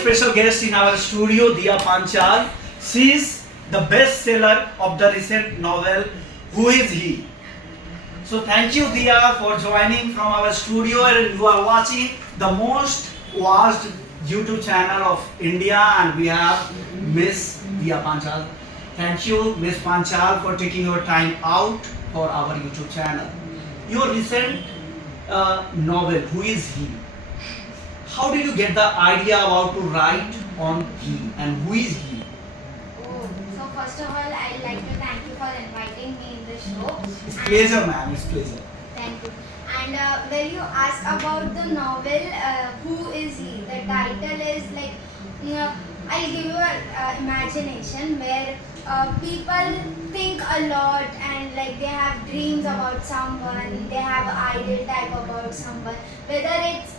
Special guest in our studio, Diya Panchal. She is the bestseller of the recent novel, Who Is He? So thank you, Diya, for joining from our studio, and you are watching the most watched YouTube channel of India, and we have Miss Diya Panchal. Thank you, Miss Panchal, for taking your time out for our YouTube channel. Your recent novel, Who Is He? How did you get the idea about to write on he, and who is he? Oh, so first of all, I'd like to thank you for inviting me in the show. It's pleasure, ma'am. It's pleasure. Thank you. And when you asked about the novel, Who Is He? The title is like, I'll give you an imagination where people think a lot and like they have dreams about someone, they have ideal type about someone, whether it's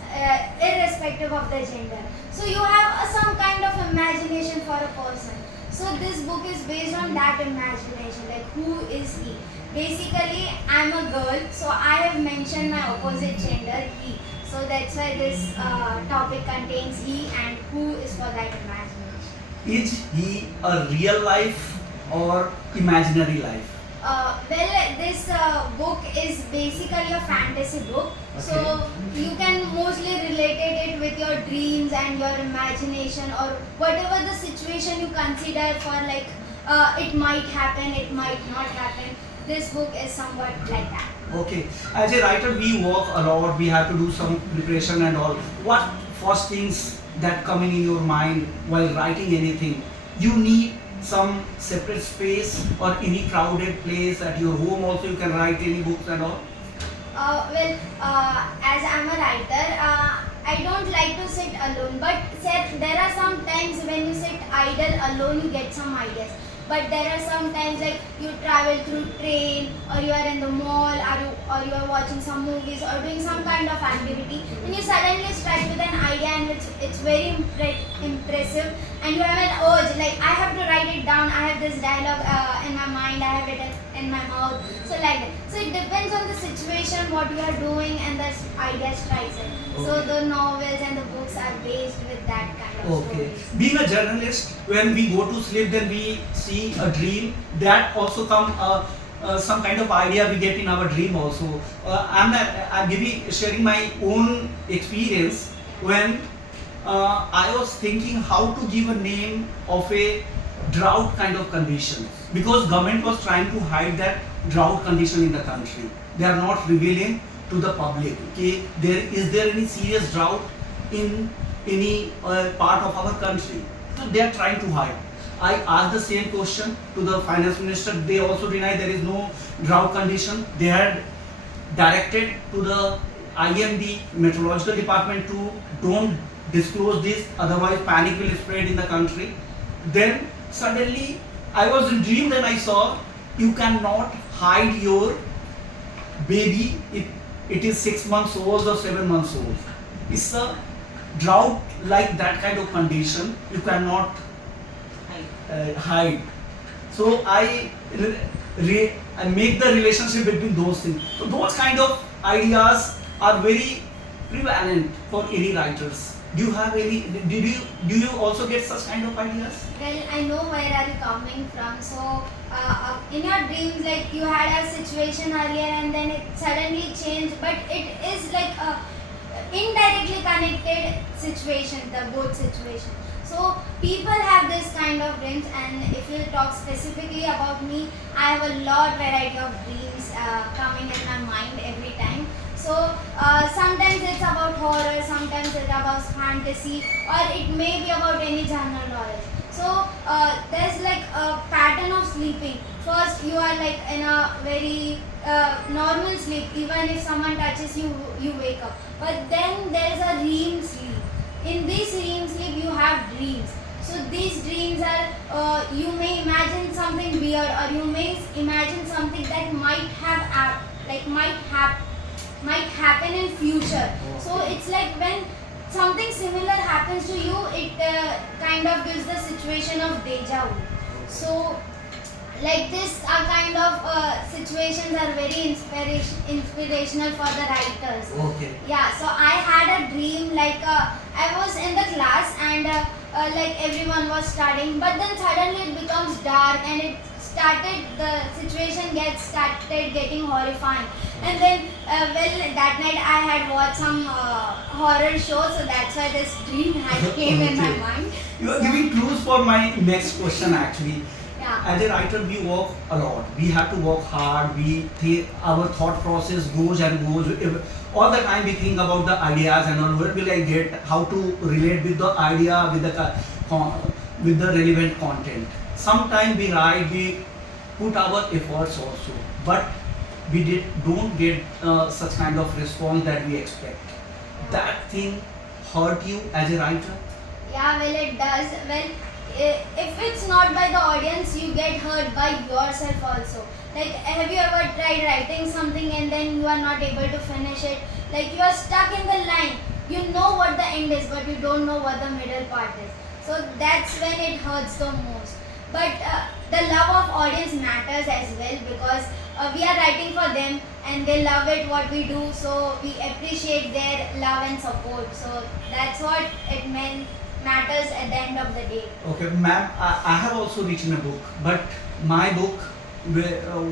irrespective of the gender. So you have some kind of imagination for a person. So this book is based on that imagination, like who is he? Basically, I'm a girl, so I have mentioned my opposite gender, he. So that's why this topic contains he and who is for that imagination. Is he a real life or imaginary life? Well, this book is basically a fantasy book. Okay. So you can mostly relate it with your dreams and your imagination or whatever the situation you consider for like it might happen, it might not happen. This book is somewhat like that. Okay. As a writer, we work a lot. We have to do some preparation and all. What first things that come in your mind while writing anything? You need some separate space or any crowded place at your home also you can write any books and all? As I'm a writer, I don't like to sit alone. But there are some times when you sit idle alone, you get some ideas. But there are some times like you travel through train or you are in the mall or you are watching some movies or doing some kind of activity and you suddenly strike with an idea and it's very impressive and you have an urge like I have to write it down, I have this dialogue in my mind, I have it in my mouth, so like that. So it depends on the situation, what you are doing and the idea strikes it. Okay. So the novels and the books are based with that kind of Okay. stories. Being a journalist, when we go to sleep, then we see a dream. That also come some kind of idea we get in our dream also. I'm maybe sharing my own experience when I was thinking how to give a name of a drought kind of condition because government was trying to hide that drought condition in the country. They are not revealing to the public. Okay, is there any serious drought in any part of our country? So they are trying to hide. I asked the same question to the finance minister. They also denied there is no drought condition. They had directed to the IMD meteorological department to don't disclose this, otherwise panic will spread in the country. Then suddenly I was in dream. Then I saw you cannot hide your baby if it is 6 months old or 7 months old. It's a drought like that kind of condition you cannot hide. So I make the relationship between those things. So those kind of ideas are very prevalent for any writers. Do you have any? Do you also get such kind of ideas? Well, I know where are you coming from. So, in your dreams, like you had a situation earlier and then it suddenly changed, but it is like a indirectly connected situation, the both situation. So, people have this kind of dreams, and if you talk specifically about me, I have a lot variety of dreams coming in my mind every time. So sometimes it's about horror, sometimes it's about fantasy, or it may be about any general knowledge. So there's like a pattern of sleeping. First you are like in a very normal sleep, even if someone touches you, you wake up. But then there's a REM sleep. In this REM sleep you have dreams. So these dreams are, you may imagine something weird or you may imagine something that might happen in future. So it's like when something similar happens to you, it kind of gives the situation of deja vu. So like this are kind of situations are very inspirational for the writers. Okay. Yeah, so I had a dream like I was in the class and like everyone was studying, but then suddenly it becomes dark and the situation started getting horrifying. And then well, that night I had watched some horror show, so that's why this dream had came in my Okay. mind. You are So, giving clues for my next question actually. yeah. As a writer, we work a lot. We have to work hard. Our thought process goes and goes. All the time we think about the ideas and all. Where will I get? How to relate with the idea with the relevant content. Sometimes we write, we put our efforts also, but don't get such kind of response that we expect. That thing hurt you as a writer. Yeah, well, it does. Well, if it's not by the audience, you get hurt by yourself also. Like, have you ever tried writing something and then you are not able to finish it? Like, you are stuck in the line. You know what the end is, but you don't know what the middle part is. So that's when it hurts the most. But the love of audience matters as well, because we are writing for them and they love it what we do, so we appreciate their love and support. So that's what it matters at the end of the day. Okay, ma'am, I have also written a book, but my book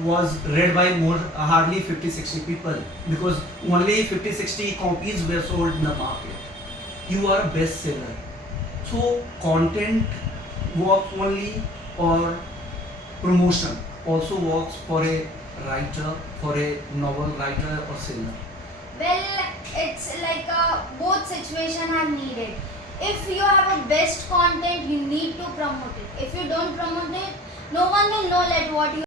was read by hardly 50-60 people, because only 50-60 copies were sold in the market. You are a bestseller. So content works only, or promotion also works for a writer, for a novel writer or singer? Well, it's like both situations are needed. If you have a best content, you need to promote it. If you don't promote it, no one will know like what you